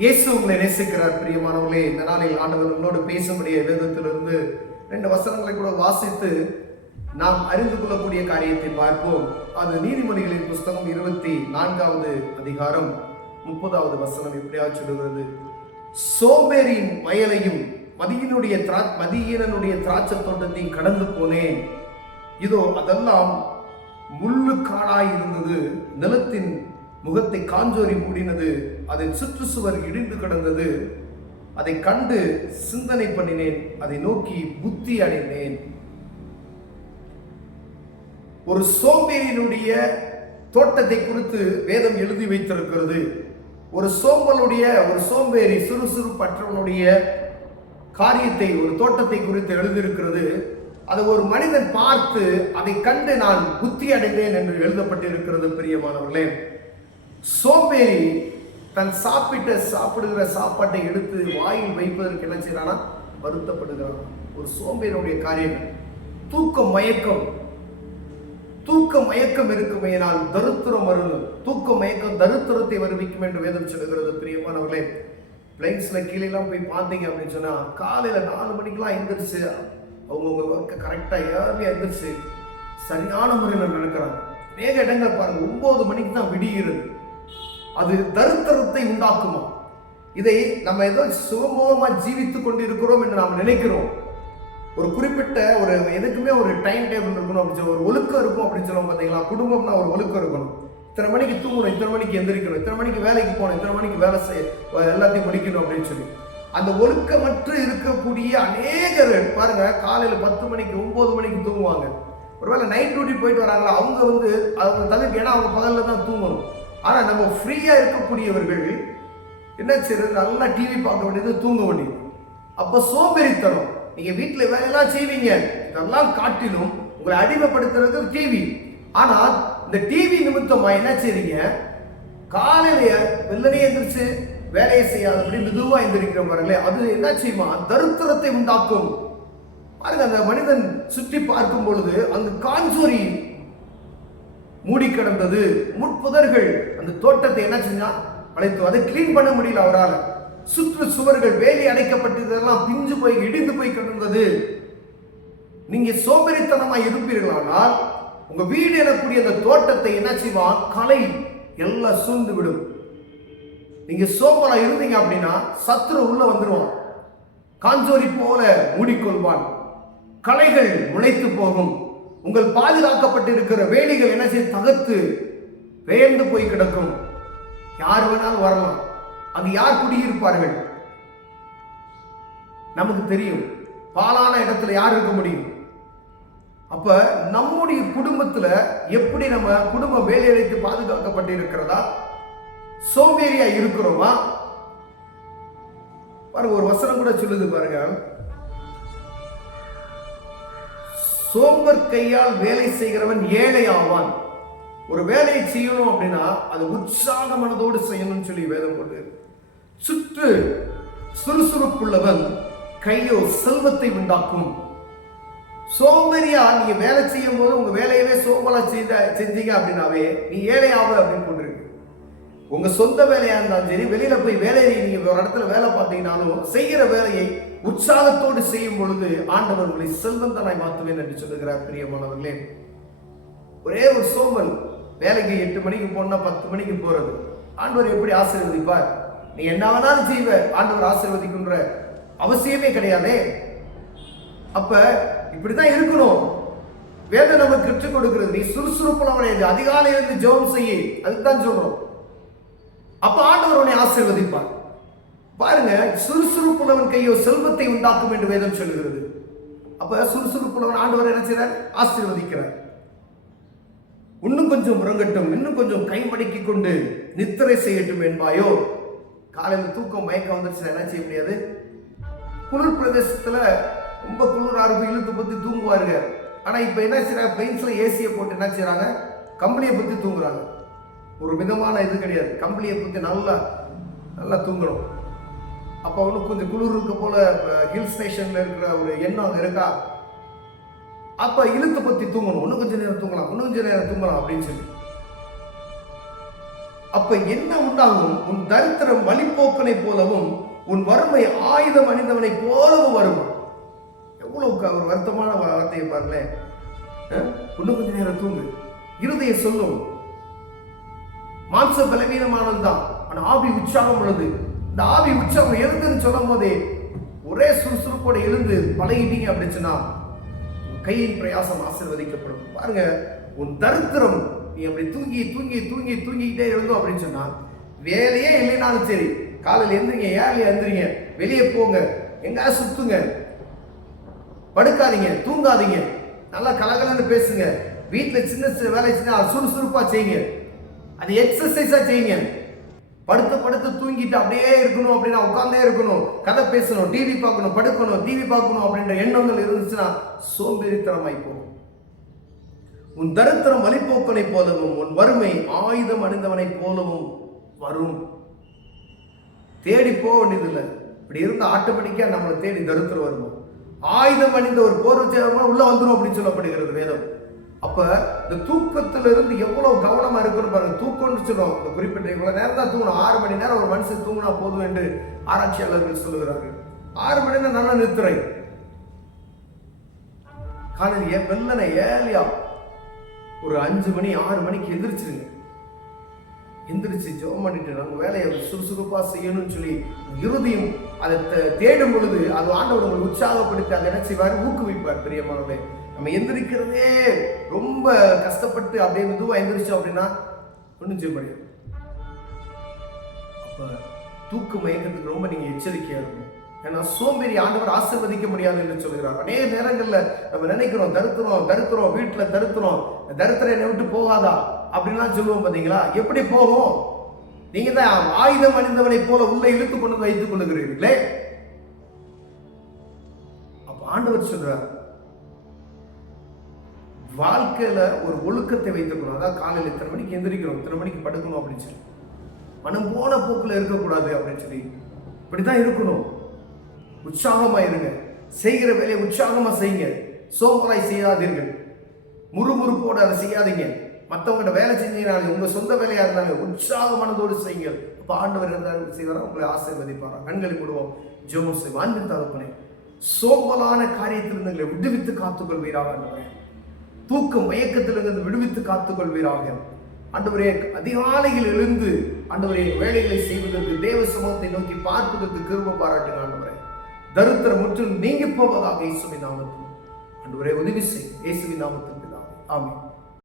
இயேசு உங்களை நேசிக்கிறார். பிரியமானவர்களே, இந்த நாளில் ஆண்டவர் உங்களோடு பேசும்படிய வேதத்திலிருந்து 2 வசனங்களை கூட வாசித்து நாம் அறிந்து கொள்ளக்கூடிய காரியத்தை பார்ப்போம். அது நீதிமொழிகளின் புஸ்தகம் 24வது அதிகாரம் 30வது வசனம் எப்படியாவது சொல்லுகிறது. சோம்பேறியின் வயலையும் மதியீனனுடைய திராட்சை தோட்டத்தையும் கடந்து போனேன். இதோ அதெல்லாம் முள்ளு காடாய் இருந்தது, நிலத்தின் முகத்தை காஞ்சோரி மூடினது, அதன் சுற்றுச்சுவர் இடிந்து கிடந்தது. அதை கண்டு சிந்தனை பண்ணினேன், அதை நோக்கி புத்தி அடைந்தேன். ஒரு சோம்பேறியினுடைய தோட்டத்தை குறித்து வேதம் எழுதி வைத்திருக்கிறது. ஒரு சோம்பேறி சுறுசுறுப்பற்றவனுடைய காரியத்தை, ஒரு தோட்டத்தை குறித்து எழுதியிருக்கிறது. அதை ஒரு மனிதன் பார்த்து அதை கண்டு நான் புத்தி அடைந்தேன் என்று எழுதப்பட்டிருக்கிறது. பிரியமானவர்களே, சோம்பேறி தன் சாப்பிடுகிற சாப்பாட்டை எடுத்து வாயில் வைப்பதற்கு என்ன செய்யறானா? வருத்தப்படுகிறான். ஒரு சோம்பேறியுடைய காரியங்கள். தூக்க மயக்கம் இருக்குமையினால் தரித்திரம் வருணும். தூக்க மயக்கம் தரித்திரத்தை வருவிக்கும் என்று வேதம் சொல்லுகிறது. பிரியமானவர்களே, பிளைன்ஸ்ல கீழே எல்லாம் போய் பார்த்தீங்க அப்படின்னு சொன்னா, காலையில 4 மணிக்கெல்லாம் எந்திரிச்சு அவங்கவுங்க ஒர்க்கை கரெக்டா ஏர்லியா எந்திரிச்சு சரியான முறையில் நடக்கிறாங்க. அநேக இடங்கள் பாருங்க 9 மணிக்கு தான் விடிகிறது. அது தரித்திரத்தை உண்டாக்குமா? இதை நம்ம ஏதோ சுகமோகமா ஜீவித்துக் கொண்டிருக்கிறோம் என்று நாம் நினைக்கிறோம். ஒரு குறிப்பிட்ட எதுக்குமே ஒரு டைம் டேபிள் இருக்கணும் அப்படின்னு சொல்லி, ஒரு ஒழுக்கம் இருக்கும் அப்படின்னு சொல்லுவோம். பார்த்தீங்களா? குடும்பம்னா ஒரு ஒழுக்கம் இருக்கணும். இத்தனை மணிக்கு தூங்கணும், இத்தனை மணிக்கு எந்திரிக்கணும், இத்தனை மணிக்கு வேலைக்கு போகணும், இத்தனை மணிக்கு வேலை எல்லாத்தையும் முடிக்கணும் அப்படின்னு சொல்லி அந்த ஒழுக்கமற்று இருக்கக்கூடிய அநேகர் பாருங்க, காலையில 10 மணிக்கு 9 மணிக்கு தூங்குவாங்க. ஒருவேளை நைட் டியூட்டி போயிட்டு வராங்களா, அவங்க தவிர்க்க, ஏன்னா அவங்க பகல்ல தான் தூங்கணும். ஆனா நம்ம ஃப்ரீயா இருக்கக்கூடியவர்கள் என்ன செய்யறது? நல்லா டிவி பார்க்க வேண்டியது, தூங்க வேண்டியது. அப்ப சோம்பேறித்தனம். நீங்க வீட்டுல வேலையெல்லாம் செய்வீங்க, இதெல்லாம் காட்டிலும் உங்களை அடிமைப்படுத்துறது டிவி. ஆனா இந்த டிவி நிமித்தமா என்ன செய்றீங்க? காலையில வெள்ளனே எந்திரிச்சு வேலையை செய்யாதபடி மெதுவா எந்திரிக்கிற பாருங்களே, அது என்ன செய்யுமா? தரித்திரத்தை உண்டாக்கும். பாருங்க, அந்த மனிதன் சுற்றி பார்க்கும் பொழுது அங்கு காஞ்சோரி மூடி கிடந்தது, முட்புதர்கள். அந்த தோட்டத்தை என்ன செஞ்சா? அழைத்து அதை கிளீன் பண்ண முடியல அவரால். சுற்று சுவர்கள் வேலி அடைக்கப்பட்டதெல்லாம் பிஞ்சு போய் இடிந்து போய் கிடந்தது. நீங்க சோம்பேறித்தனமா இருப்பீர்களானால் உங்க வீடு எனக்கூடிய அந்த தோட்டத்தை என்ன செய்வான்? களை எல்லாம் சூழ்ந்து விடும். நீங்க சோம்பலா இருந்தீங்க அப்படின்னா சத்துரு உள்ள வந்துருவான், காஞ்சோரி போல மூடிக்கொள்வான், களைகள் முளைத்து போகும். உங்கள் பாதுகாக்கப்பட்டிருக்கிற வேலிகள் என்ன செய்ய? தகர்த்து பெயர்ந்து போய் கிடக்கும். யார் வேணாலும் வரலாம். அங்கு யார் குடியிருப்பார்கள்? நமக்கு தெரியும். பாலான இடத்துல யார் இருக்க முடியும்? அப்ப நம்முடைய குடும்பத்துல எப்படி நம்ம குடும்ப வேலையடைத்து பாதுகாக்கப்பட்டிருக்கிறதா? சோம்பேறியா இருக்கிறோமா? பாருங்க, ஒரு வசனம் கூட சொல்லுது பாருங்க, சோம்பர் கையால் வேலை செய்கிறவன் ஏழை ஆவான். ஒரு வேலையை செய்யணும் அப்படின்னா அது உற்சாக மனதோடு செய்யணும்னு சொல்லி வேதம் கொண்டு. சுறுசுறுப்புள்ளவன் கையோ செல்வத்தை உண்டாக்கும். சோம்பேறியா நீங்க வேலை செய்யும் போது உங்க வேலையவே சோம்பலா செஞ்சீங்க அப்படின்னாவே நீ ஏழை ஆவ அப்படின்னு கொண்டிருக்கு. உங்க சொந்த வேலையா இருந்தாலும் சரி, வெளியில போய் வேலையை நீங்க ஒரு இடத்துல வேலை பார்த்தீங்கன்னாலும் செய்கிற வேலையை உற்சாகத்தோடு செய்யும் பொழுது ஆண்டவர் உங்களை செல்வந்தனாய் மாற்றுவேன் என்று சொல்லுகிறார். பிரியமானவர்களே, ஒரே ஒரு சோம்பல், வேலைக்கு 8 மணிக்கு போனா 10 மணிக்கு போறது, ஆண்டவர் எப்படி ஆசீர்வதிப்பார்? நீ என்ன வேணாலும் செய்வ, ஆண்டவர் ஆசீர்வதிக்கின்ற அவசியமே கிடையாதே. அப்ப இப்படிதான் இருக்கணும். வேதம் நமக்கு கற்றுக் கொடுக்கிறது. நீ சுறுசுறுப்புள்ளவனே, அதிகாலையில இருந்து ஜெபம் செய்ய, அதுதான் சொல்றோம். அப்ப ஆண்டவர் உன்னை ஆசீர்வதிப்பார். பாருங்க, சுறுசுறுப்புள்ளவன் கையோ செல்வத்தை உண்டாக்கும் என்று வேதம் சொல்லுகிறது. அப்ப சுறுசுறுப்புள்ளவன் ஆண்டவர் என்ன செய்றார்? ஆசீர்வதிக்கிறார். இன்னும் கொஞ்சம் உறங்கட்டும், இன்னும் கொஞ்சம் கை மடக்கி கொண்டு நித்திரை செய்யட்டும் என்பாயோ? காலையில் தூக்கம் மயக்கம் வந்துருச்சுன்னா என்ன செய்ய முடியாது? குளிர் பிரதேசத்துல ரொம்ப குளிரா இருக்கும், இழுத்து பத்தி தூங்குவாருங்க. ஆனா இப்ப என்ன செய்யறாங்க? பெயின்ஸ்ல ஏசியை போட்டு என்ன செய்யறாங்க? கம்பளியை பத்தி தூங்குறாங்க. ஒரு மிதமான இது கிடையாது, கம்பளியை பத்தி நல்லா நல்லா தூங்கணும். அப்ப ஒன்றும் கொஞ்சம் குளிர் இருக்க போல ஹில் ஸ்டேஷன்ல இருக்கிற ஒரு எண்ணம் இருக்கா? அப்ப இழுத்து பத்தி தூங்கணும், இன்னும் கொஞ்சம் நேரம் தூங்கலாம், இன்னும் கொஞ்சம் நேரம் தூங்கலாம் அப்படின்னு சொல்லி. அப்ப என்ன உண்டாகும்? உன் தரித்திரம் வழிபோக்கனை போலவும் உன் வறுமை ஆயுதம் அணிந்தவனை போலவும் வரும். எவ்வளவு ஒரு வருத்தமான வார்த்தையை பாருங்களேன். இன்னும் கொஞ்ச நேரம் தூங்கு, இருதய சொல்லும். மாம்ச பலவீனமானதுதான், ஆனா ஆவி உற்சாகம் உள்ளது. இந்த ஆவி உற்சாகம் எழுதுன்னு சொல்லும் போதே ஒரே சுறுசுறுப்போட எழுந்து பழகிட்டீங்க அப்படின்னு சொன்னா கையின் பிரயாசம் ஆசீர்வதிக்கப்படும். பாருங்க, உன் தரித்திரம் நீ அப்படி தூங்கி தூங்கி தூங்கி தூங்கிக்கிட்டே இருந்தோம் அப்படின்னு சொன்னா, வேலையே இல்லைனாலும் சரி, காலையில் எந்திரிங்க, ஏழையா எந்திரிங்க, வெளியே போங்க, எங்காவது சுத்துங்க, படுக்காதீங்க, தூங்காதீங்க, நல்லா கலகலன்னு பேசுங்க, வீட்டில் சின்ன சின்ன வேலை செஞ்சா சுறுசுறுப்பா செய்யுங்க, அது எக்ஸசைஸா செய்யுங்க. படுத்து படுத்து தூங்கிட்டு அப்படியே இருக்கணும் அப்படின்னா உட்கார்ந்தே இருக்கணும், கதை பேசணும், டிவி பார்க்கணும், படுக்கணும், டிவி பார்க்கணும் அப்படின்ற எண்ணங்கள் இருந்துச்சுன்னா சோம்பேறித்தனமாய் போகும். உன் தரித்திரம் வழிபோக்கனை போலவும் உன் வறுமை ஆயுதம் அணிந்தவனை போலவும் வரும். தேடி போக வேண்டியதில்லை. இப்படி இருந்த ஆட்டோமேட்டிக்கா நம்மளை தேடி தரித்திரம் வருவோம். ஆயுதம் அணிந்த ஒரு போர் உள்ள வந்துடும் அப்படின்னு சொல்லப்படுகிறது வேதம். அப்ப இந்த தூக்கத்துல இருந்து எவ்வளவு கவனமா இருக்குன்னு பாருங்க. தூக்கம்னு சொல்றோம், இந்த குறிப்பிட்ட இவ்வளவு நேரம் தான் தூங்கணும், 6 மணி நேரம் ஒரு மனுஷன் தூங்கினா போதும் என்று ஆராய்ச்சியாளர்கள் சொல்லுகிறார்கள். 6 மணி நேரம் நல்லா நிறுத்துறை. காலையில் வெள்ளனை ஏலியா ஒரு 5 மணி 6 மணிக்கு எந்திரிச்சிருங்க. எந்திரிச்சு ஜெபம் பண்ணிட்டு நம்ம வேலையை சுறுசுறுப்பா செய்யணும்னு சொல்லி இறுதியும் அதை தேடும் பொழுது அது ஆண்டவர் உங்களை உற்சாகப்படுத்தி அதை என்ன செய்வார்? ஊக்குவிப்பார். பிரியமானவர்களே, நம்ம எந்திரிக்கிறதே ரொம்ப கஷ்டப்பட்டு அப்படியே மெதுவா எந்திரிச்சோம் அப்படின்னா ஒன்றும் செய்ய முடியாது. அப்ப தூக்க மயக்கத்துக்கு ரொம்ப நீங்க எச்சரிக்கையா இருக்கணும். ஏன்னா சோம்பேறி ஆண்டவர் ஆசீர்வதிக்க முடியாது என்று சொல்கிறார். அநேக நேரங்கள்ல நம்ம நினைக்கிறோம், தருத்துறோம், வீட்டுல தருத்துறோம், தரித்திரம் என்னை விட்டு போகாதா அப்படின்லாம் சொல்லுவோம். பாத்தீங்களா எப்படி போகும்? நீங்க தான் ஆயுதம் அணிந்தவனை போல உள்ள இழுத்து கொண்டு வைத்துக் கொள்ளுகிறீர்களே. அப்ப ஆண்டவர் சொல்றார், வாழ்க்கையில ஒரு ஒழுக்கத்தை வைத்துக்கணும். அதான் காலையில் இத்தனை மணிக்கு எந்திரிக்கிறோம், இத்தனை மணிக்கு படுக்கணும் அப்படின்னு சொல்லி மனம் போன போக்குல இருக்கக்கூடாது அப்படின்னு சொல்லி இப்படிதான் இருக்கணும். உற்சாகமா இருங்க, செய்கிற வேலையை உற்சாகமா செய்யுங்க, சோம்பலாய் செய்யாதீர்கள், முறுமுறுப்போடு அதை செய்யாதீங்க. மற்றவங்கள்ட்ட வேலை செஞ்சீங்கனாலும் உங்க சொந்த வேலையா இருந்தாலும் உற்சாகமானதோடு செய்யுங்க. அப்ப ஆண்டவர் இருந்தாலும் செய்வாரா, உங்களை ஆசீர்வதிப்பாரா. கண்களை விடுவோம், ஜெபம் செய்வோம். அன்பின் தகப்பனே, சோம்பலான காரியத்திலிருந்து எங்களை விடுவித்து காத்துக்கொள்வீராக. தூக்க மயக்கத்திலிருந்து விடுவித்து காத்துக்கொள்வீராக. ஆண்டவரே, அதிகாலையில் எழுந்து ஆண்டவரே வேலைகளை செய்வதற்கு, தேவ சமூகத்தை நோக்கி பார்ப்பதற்கு கிருபை பாராட்டுங்க. ஆண்டவரே, தரித்திரம் முற்றிலும் நீங்கி போவதாக இயேசுவின் நாமத்தில் ஆண்டவரே உதவி செய். இயேசுவின் நாமத்தில் ஆமென்.